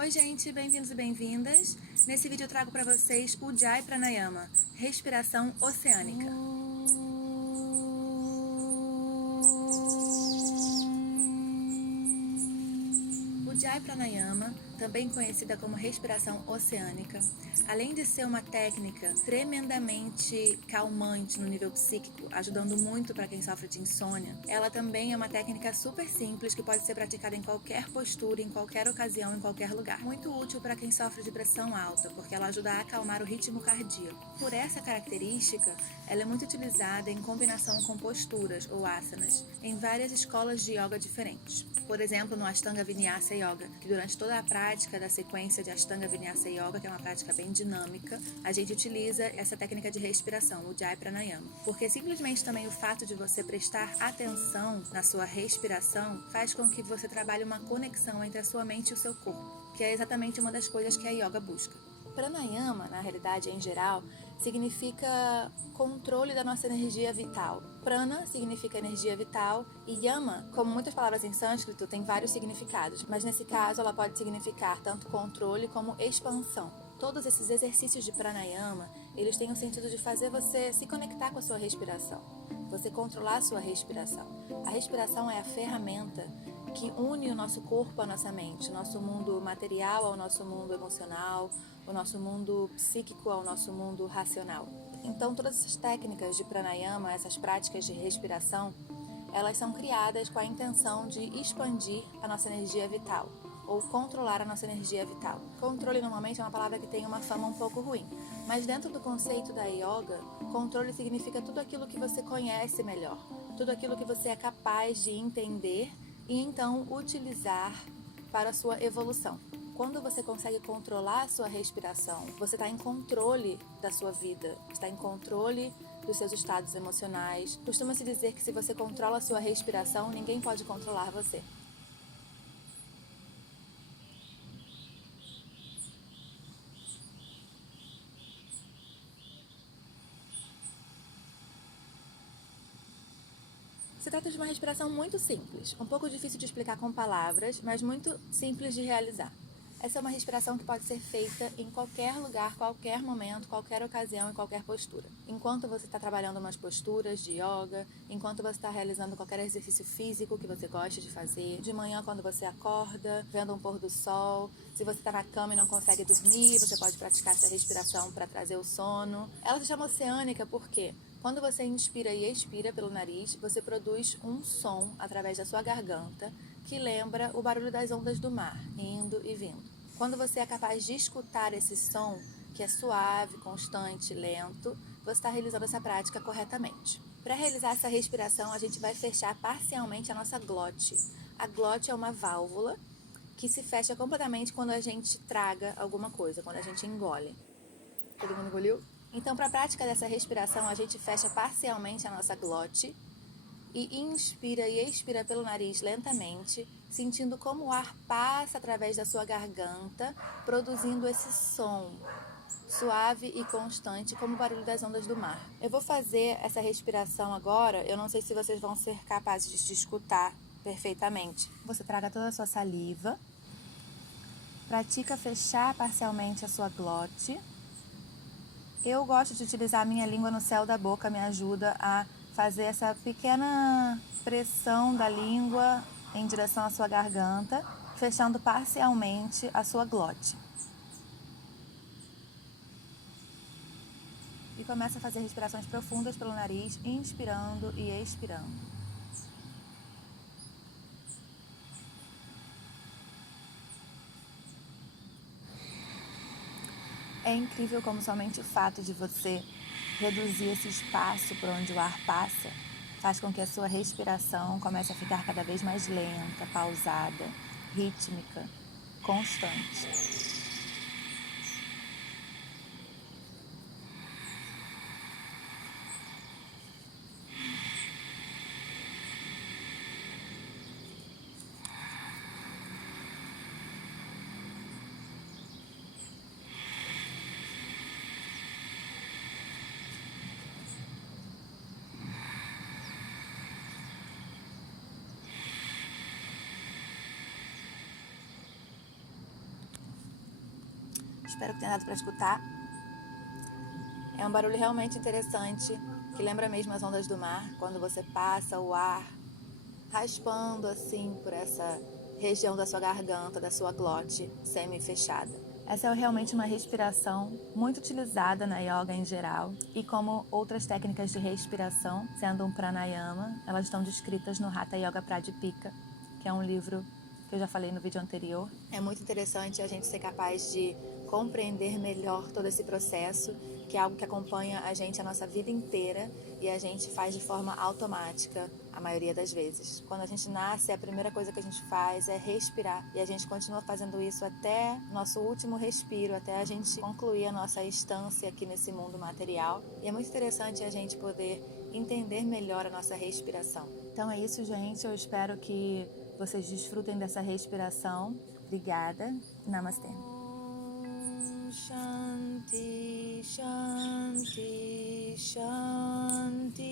Oi gente, bem-vindos e bem-vindas. Nesse vídeo eu trago para vocês o Ujjayi Pranayama, respiração oceânica. O Ujjayi Pranayama, também conhecida como respiração oceânica, além de ser uma técnica tremendamente calmante no nível psíquico, ajudando muito para quem sofre de insônia, ela também é uma técnica super simples que pode ser praticada em qualquer postura, em qualquer ocasião, em qualquer lugar. Muito útil para quem sofre de pressão alta, porque ela ajuda a acalmar o ritmo cardíaco. Por essa característica, ela é muito utilizada em combinação com posturas ou asanas em várias escolas de yoga diferentes. Por exemplo, no Ashtanga Vinyasa Yoga, que durante toda a prática da sequência de Ashtanga Vinyasa Yoga, que é uma prática bem dinâmica, a gente utiliza essa técnica de respiração, o Ujjayi Pranayama. Porque simplesmente também o fato de você prestar atenção na sua respiração faz com que você trabalhe uma conexão entre a sua mente e o seu corpo, que é exatamente uma das coisas que a yoga busca. Pranayama, na realidade, em geral, significa controle da nossa energia vital. Prana significa energia vital e Yama, como muitas palavras em sânscrito, tem vários significados, mas nesse caso ela pode significar tanto controle como expansão. Todos esses exercícios de pranayama, eles têm o sentido de fazer você se conectar com a sua respiração, você controlar a sua respiração. A respiração é a ferramenta que une o nosso corpo à nossa mente, o nosso mundo material ao nosso mundo emocional, o nosso mundo psíquico ao nosso mundo racional. Então, todas essas técnicas de pranayama, essas práticas de respiração, elas são criadas com a intenção de expandir a nossa energia vital, ou controlar a nossa energia vital. Controle normalmente é uma palavra que tem uma fama um pouco ruim, mas dentro do conceito da yoga, controle significa tudo aquilo que você conhece melhor, tudo aquilo que você é capaz de entender e então utilizar para a sua evolução. Quando você consegue controlar a sua respiração, você está em controle da sua vida, está em controle dos seus estados emocionais. Costuma-se dizer que se você controla a sua respiração, ninguém pode controlar você. Se trata de uma respiração muito simples, um pouco difícil de explicar com palavras, mas muito simples de realizar. Essa é uma respiração que pode ser feita em qualquer lugar, qualquer momento, qualquer ocasião e qualquer postura. Enquanto você está trabalhando umas posturas de yoga, enquanto você está realizando qualquer exercício físico que você gosta de fazer, de manhã quando você acorda, vendo um pôr do sol, se você está na cama e não consegue dormir, você pode praticar essa respiração para trazer o sono. Ela se chama oceânica porque quando você inspira e expira pelo nariz, você produz um som através da sua garganta que lembra o barulho das ondas do mar, indo e vindo. Quando você é capaz de escutar esse som, que é suave, constante, lento, você está realizando essa prática corretamente. Para realizar essa respiração, a gente vai fechar parcialmente a nossa glote. A glote é uma válvula que se fecha completamente quando a gente traga alguma coisa, quando a gente engole. Todo mundo engoliu? Então, para a prática dessa respiração, a gente fecha parcialmente a nossa glote e inspira e expira pelo nariz lentamente, sentindo como o ar passa através da sua garganta, produzindo esse som suave e constante, como o barulho das ondas do mar. Eu vou fazer essa respiração agora, eu não sei se vocês vão ser capazes de escutar perfeitamente. Você traga toda a sua saliva, pratica fechar parcialmente a sua glote. Eu gosto de utilizar a minha língua no céu da boca, me ajuda a fazer essa pequena pressão da língua em direção à sua garganta, fechando parcialmente a sua glote. E começa a fazer respirações profundas pelo nariz, inspirando e expirando. É incrível como somente o fato de você reduzir esse espaço por onde o ar passa faz com que a sua respiração comece a ficar cada vez mais lenta, pausada, rítmica, constante. Espero que tenha dado para escutar. É um barulho realmente interessante, que lembra mesmo as ondas do mar, quando você passa o ar raspando assim por essa região da sua garganta, da sua glote semi-fechada. Essa é realmente uma respiração muito utilizada na yoga em geral, e como outras técnicas de respiração, sendo um pranayama, elas estão descritas no Hatha Yoga Pradipika, que é um livro que eu já falei no vídeo anterior. É muito interessante a gente ser capaz de compreender melhor todo esse processo, que é algo que acompanha a gente a nossa vida inteira e a gente faz de forma automática a maioria das vezes. Quando a gente nasce, a primeira coisa que a gente faz é respirar, e a gente continua fazendo isso até nosso último respiro, até a gente concluir a nossa estância aqui nesse mundo material. E é muito interessante a gente poder entender melhor a nossa respiração. Então é isso, gente. Eu espero que vocês desfrutem dessa respiração. Obrigada. Namastê. Shanti, Shanti, Shanti.